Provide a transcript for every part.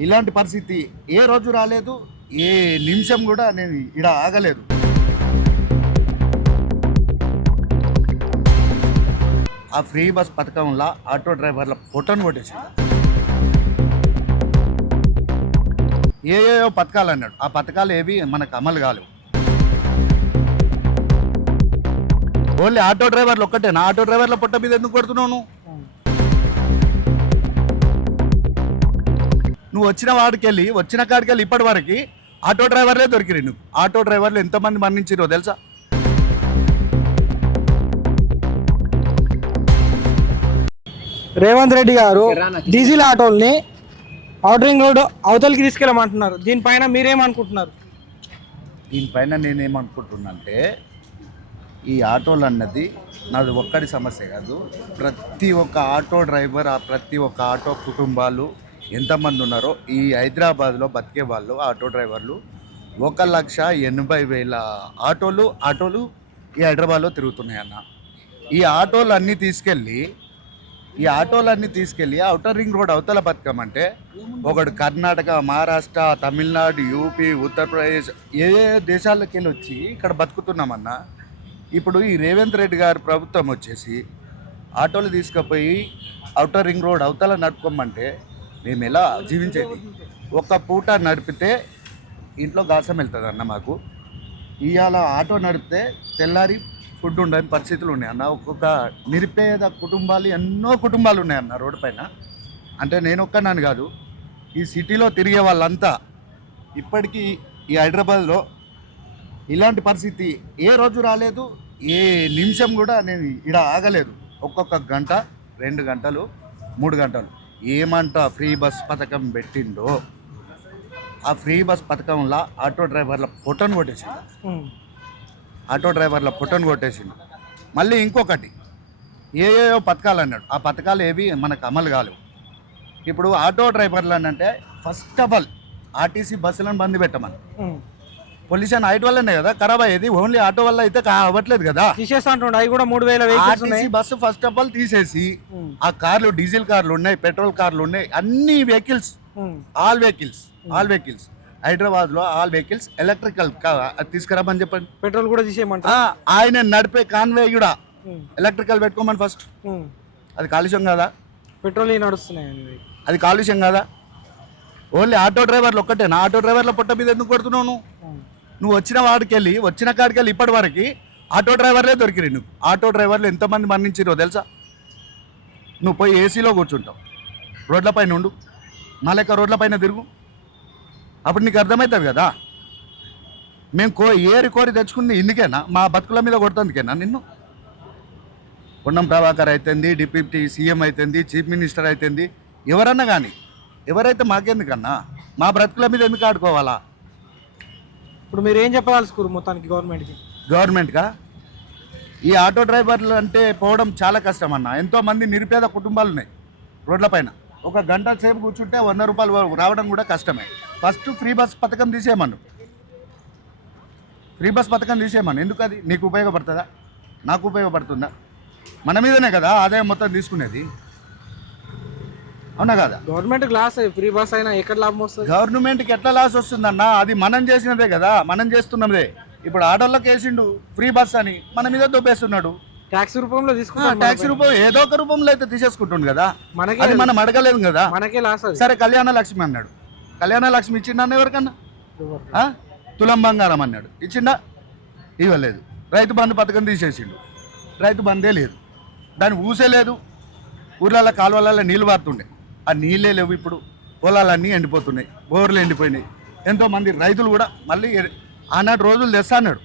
ఇలాంటి పరిస్థితి ఏ రోజు రాలేదు, ఏ నిమిషం కూడా నేను ఇక్కడ ఆగలేదు. ఆ ఫ్రీ బస్ పథకంలో ఆటో డ్రైవర్ల పొట్టను కొట్టేసింది. ఏయో పథకాలు అన్నాడు, ఆ పథకాలు ఏవి మనకు అమలు కాలేవు. ఓన్లీ ఆటో డ్రైవర్లు ఒక్కటేనా? ఆటో డ్రైవర్ల పొట్ట మీద ఎందుకు కొడుతున్నావు నువ్వు వచ్చిన కాడికెళ్ళి ఇప్పటి వరకు ఆటో డ్రైవర్లే దొరికిరి. నువ్వు ఆటో డ్రైవర్లు ఎంతమంది మరణించిరో తెలుసా? రేవంత్ రెడ్డి గారు డీజిల్ ఆటోల్ని ఔటర్ రింగ్ రోడ్ అవతలకి తీసుకెళ్ళమంటున్నారు. దీనిపైన మీరేమనుకుంటున్నారు? దీనిపైన నేనేమనుకుంటున్నా అంటే, ఈ ఆటోలు అన్నది నాది ఒక్కడి సమస్య కాదు. ప్రతి ఒక్క ఆటో డ్రైవర్, ప్రతి ఒక్క ఆటో కుటుంబాలు ఎంతమంది ఉన్నారో ఈ హైదరాబాద్లో బతికే వాళ్ళు ఆటో డ్రైవర్లు 1,80,000 ఆటోలు ఈ హైదరాబాద్లో తిరుగుతున్నాయన్న. ఈ ఆటోలన్నీ తీసుకెళ్ళి ఔటర్ రింగ్ రోడ్ అవతల బతకమంటే ఒకడు కర్ణాటక, మహారాష్ట్ర, తమిళనాడు, యూపీ, ఉత్తరప్రదేశ్ ఏ దేశాలకు వెళ్ళి వచ్చి ఇక్కడ బతుకుతున్నామన్నా. ఇప్పుడు ఈ రేవంత్ రెడ్డి గారి ప్రభుత్వం వచ్చేసి ఆటోలు తీసుకుపోయి ఔటర్ రింగ్ రోడ్ అవతల నడుపుకోమంటే మేము ఎలా జీవించేది? ఒక్క పూట నడిపితే ఇంట్లో గాసం వెళ్తుంది అన్న. మాకు ఇవాళ ఆటో నడిపితే తెల్లారి ఫుడ్ ఉండని పరిస్థితులు ఉన్నాయి అన్న. ఒక్కొక్క నిరుపేద కుటుంబాలు, ఎన్నో కుటుంబాలు ఉన్నాయన్న రోడ్డు పైన. అంటే నేను ఒక్కనాను కాదు, ఈ సిటీలో తిరిగే వాళ్ళంతా ఇప్పటికీ ఈ హైదరాబాద్లో ఇలాంటి పరిస్థితి ఏ రోజు రాలేదు, ఏ నిమిషం కూడా నేను ఇక్కడ ఆగలేదు. ఒక్కొక్క గంట, 2 గంటలు, 3 గంటలు ఏమంట ఫ్రీ బస్ పథకం పెట్టిండో ఆ ఫ్రీ బస్ పథకంలో ఆటో డ్రైవర్ల పొట్టను కొట్టేసిండు. మళ్ళీ ఇంకొకటి ఏయో పథకాలు అన్నాడు, ఆ పథకాలు ఏవి మనకు అమలు కాలేవు. ఇప్పుడు ఆటో డ్రైవర్లు అంటే ఫస్ట్ ఆఫ్ ఆల్ ఆర్టీసీ బస్సులను బంద్ పెట్టమని. పొల్యూషన్ హైట్ వల్లనే కదా ఖరాబ్ అయ్యేది, ఓన్లీ ఆటో వల్ల అయితే అవ్వట్లేదు కదా. తీసేస్తుండే అవి కూడా 3,000 RTC bus first of all తీసేసి ఆ కార్లు, డీజిల్ కార్లు ఉన్నాయి, పెట్రోల్ కార్లు ఉన్నాయి, అన్ని వెహికల్స్, ఆల్ వెహికల్స్ హైదరాబాద్ లో ఆల్ వెహికల్స్ ఎలక్ట్రికల్ తీసుకురామని చెప్పండి. పెట్రోల్ కూడా తీసేయమంటారు. ఆయన నడిపే కాన్వే కూడా ఎలక్ట్రికల్ పెట్టుకోమని ఫస్ట్. అది కాలుష్యం కదా? పెట్రోల్ నడుస్తున్నాయి, అది కాలుష్యం కదా? ఓన్లీ ఆటో డ్రైవర్లు ఒక్కటేనా? ఆటో డ్రైవర్ల పొట్ట మీద ఎందుకు కొడుతున్నావు నువ్వు వచ్చిన కాడికెళ్ళి ఇప్పటి వరకు ఆటో డ్రైవర్లే దొరికిరి. నువ్వు ఆటో డ్రైవర్లు ఎంతమంది మరణించిరో తెలుసా? నువ్వు పోయి ఏసీలో కూర్చుంటావు, రోడ్లపైన ఉండు, మా లెక్క రోడ్లపైన తిరుగు, అప్పుడు నీకు అర్థమవుతుంది కదా. మేము కోరి తెచ్చుకుంది ఇందుకేనా? మా బతుకుల మీద కొడుతుందికేనా నిన్ను? పొన్నం ప్రభాకర్ అయితేంది, డిప్యూటీ సీఎం అయితేంది, చీఫ్ మినిస్టర్ అయితేంది, ఎవరన్నా కానీ ఎవరైతే మాకెందుకన్నా? మా బ్రతుకుల మీద ఎందుకు ఆడుకోవాలా? ఇప్పుడు మీరు ఏం చెప్పాల్సుకోరు మొత్తానికి గవర్నమెంట్గా? ఈ ఆటో డ్రైవర్లు అంటే పోవడం చాలా కష్టం అన్న. ఎంతోమంది నిరుపేద కుటుంబాలు ఉన్నాయి రోడ్లపైన. 1 గంట సేపు కూర్చుంటే 100 రూపాయలు రావడం కూడా కష్టమే. ఫస్ట్ ఫ్రీ బస్ పథకం తీసేయమను. ఎందుకు? అది నీకు ఉపయోగపడుతుందా? నాకు ఉపయోగపడుతుందా? మన మీదనే కదా ఆదాయం మొత్తం తీసుకునేది, అవునా కదా? గవర్నమెంట్ లాస్ ఫ్రీ బస్ అయినా ఎక్కడ లాభం వస్తుంది? గవర్నమెంట్కి ఎట్లా లాస్ వస్తుందన్న? అది మనం చేసినదే కదా, మనం చేస్తున్నదే. ఇప్పుడు ఆటోలోకి వేసిండు ఫ్రీ బస్ అని, మన మీద దొబ్బేస్తున్నాడు. ట్యాక్స్ రూపంలో తీసుకుంటాడు. ట్యాక్స్ రూపం ఏదో ఒక రూపంలో అయితే తీసేసుకుంటుండు కదా, అది మనం అడగలేదు కదా. మనకే లాస్. సరే కళ్యాణ లక్ష్మి అన్నాడు, కళ్యాణ లక్ష్మి ఇచ్చిండన్న ఎవరికన్నా? తులం బంగారం అన్నాడు, ఇచ్చిండా? ఇవ్వలేదు. రైతు బంధు పథకం తీసేసిండు, రైతు బంధే లేదు, దాన్ని ఊసే లేదు. ఊర్లలో కాలువలలో నీళ్ళు పారుతుండే, ఆ నీళ్ళే లేవు. ఇప్పుడు పొలాలన్నీ ఎండిపోతున్నాయి, బోర్లు ఎండిపోయినాయి. ఎంతోమంది రైతులు కూడా మళ్ళీ ఆనాటి రోజులు తెస్తా అన్నాడు.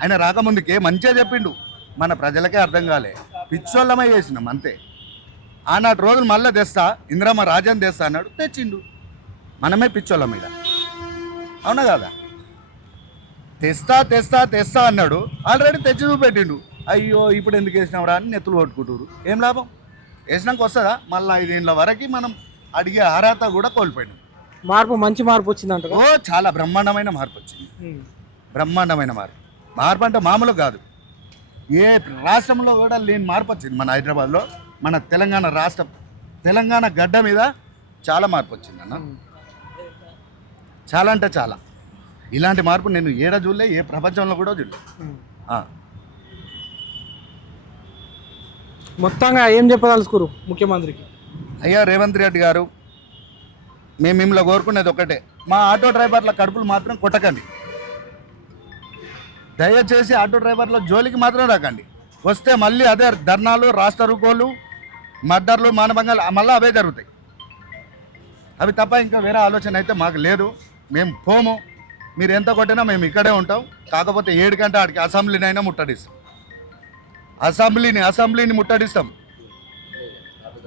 ఆయన రాకముందుకే మంచిగా చెప్పిండు, మన ప్రజలకే అర్థం కాలే, పిచ్చోళ్ళమై చేసినాం అంతే. ఆనాటి రోజులు మళ్ళీ తెస్తా, ఇందిరమ్మ రాజ్యం తెస్తా అన్నాడు, తెచ్చిండు. మనమే పిచ్చోళ్ళం మీద, అవునా కదా? తెస్తా అన్నాడు, ఆల్రెడీ తెచ్చి చూపెట్టిండు. అయ్యో ఇప్పుడు ఎందుకు వేసినావురా అని నెత్తులు కొట్టుకుంటారు. ఏం లాభం? వేసినాక వస్తుందా? మళ్ళీ 5 ఏళ్ళ వరకు మనం అడిగే అర్హత కూడా కోల్పోయినాం. మంచి మార్పు వచ్చిందంట. చాలా బ్రహ్మాండమైన మార్పు వచ్చింది. మార్పు అంటే మామూలు కాదు. ఏ రాష్ట్రంలో కూడా లేని మార్పు వచ్చింది మన హైదరాబాద్లో. మన తెలంగాణ గడ్డ మీద చాలా మార్పు వచ్చింది అన్న. చాలా అంటే చాలా. ఇలాంటి మార్పు నేను ఏడ చూడలే, ఏ ప్రపంచంలో కూడా చూడలే. మొత్తంగా ఏం చెప్పదలుచుకోరు ముఖ్యమంత్రికి? అయ్యా రేవంత్ రెడ్డి గారు, మేము మిమ్మల్ని కోరుకునేది ఒకటే, మా ఆటో డ్రైవర్ల కడుపులు మాత్రం కొట్టకండి. దయచేసి ఆటో డ్రైవర్ల జోలికి మాత్రం రాకండి. వస్తే మళ్ళీ అదే ధర్నాలు, రాష్ట్ర రూకోలు, మర్డర్లు, మానభంగాలు మళ్ళీ అవే జరుగుతాయి. అవి తప్ప ఇంకా వేరే ఆలోచన అయితే మాకు లేదు. మేము పోము. మీరు ఎంత కొట్టినా మేము ఇక్కడే ఉంటాం. కాకపోతే 7 గంటల ఆడికి అసెంబ్లీనైనా ముట్టడిస్తాం. అసెంబ్లీని ముట్టడిస్తాం.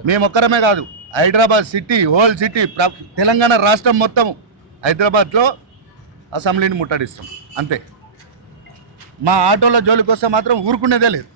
మేము ఒక్కరమే కాదు, Hyderabad city, whole city, Telangana రాష్ట్రం మొత్తం, హైదరాబాద్లో అసెంబ్లీని ముట్టడిస్తాం అంతే. మా ఆటోల జోలికి వస్తే మాత్రం ఊరుకునేదే లేదు.